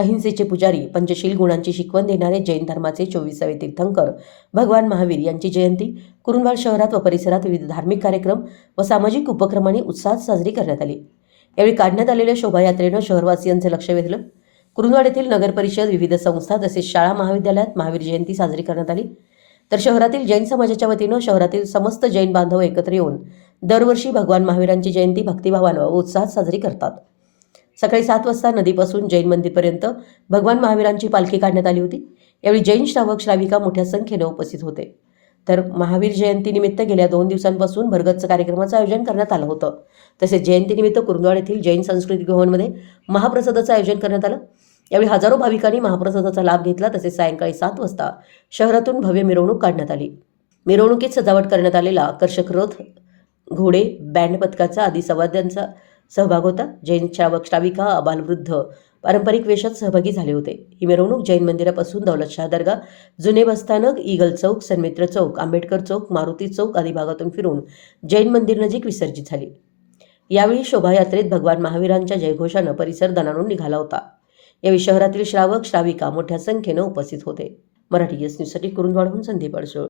अहिंसेचे पुजारी, पंचशील गुणांची शिकवण देणारे जैन धर्माचे 24वे तीर्थंकर भगवान महावीर यांची जयंती कुरुंदवाड शहरात व परिसरात विविध धार्मिक कार्यक्रम व सामाजिक उपक्रमांनी उत्साहात साजरी करण्यात आली। यावेळी काढण्यात आलेल्या शोभायात्रेनं शहरवासियांचे लक्ष वेधलं। कुरुंदवाड येथील नगर परिषद, विविध संस्था तसेच शाळा महाविद्यालयात महावीर जयंती साजरी करण्यात आली। तर शहरातील जैन समाजाच्या वतीनं शहरातील समस्त जैन बांधव एकत्र येऊन दरवर्षी भगवान महावीरांची जयंती भक्तिभावानं व उत्साहात साजरी करतात। सकाळी 7 वाजता नदीपासून जैन मंदिरपर्यंत भगवान महावीरांची पालखी काढण्यात आली होती। यावेळी जैन श्रावक श्राविका मोठ्या संख्येने उपस्थित होते। तर महावीर जयंतीनिमित्त गेल्या 2 दिवसांपासून भरगच्च कार्यक्रमाचं आयोजन करण्यात आलं होतं। तसेच जयंतीनिमित्त कुरुंदवाड येथील जैन सांस्कृतिक भवनमध्ये महाप्रसादाचं आयोजन करण्यात आलं। यावेळी हजारो भाविकांनी महाप्रसादाचा लाभ घेतला। तसेच सायंकाळी 7 वाजता शहरातून भव्य मिरवणूक काढण्यात आली। मिरवणुकीत सजावट करण्यात आलेला आकर्षक रथ, घोडे, बँड पथकाचा आदी सवाद्यांचा सहभाग होता। जैन श्रावक श्राविका, अबालवृद्ध पारंपरिक वेशात सहभागी झाले होते। ही मिरवणूक जैन मंदिरापासून दौलतशाह दर्गा, जुने बसस्थानक, ईगल चौक, सन्मित्र चौक, आंबेडकर चौक, मारुती चौक आदी भागातून फिरून जैन मंदिर नजीक विसर्जित झाली। यावेळी शोभायात्रेत भगवान महावीरांच्या जयघोषानं परिसर दणाणून निघाला होता। यावेळी शहरातील श्रावक श्राविका मोठ्या संख्येनं उपस्थित होते। मराठी न्यूजसाठी कुरुंदवाडहून संदीप अडसूळ।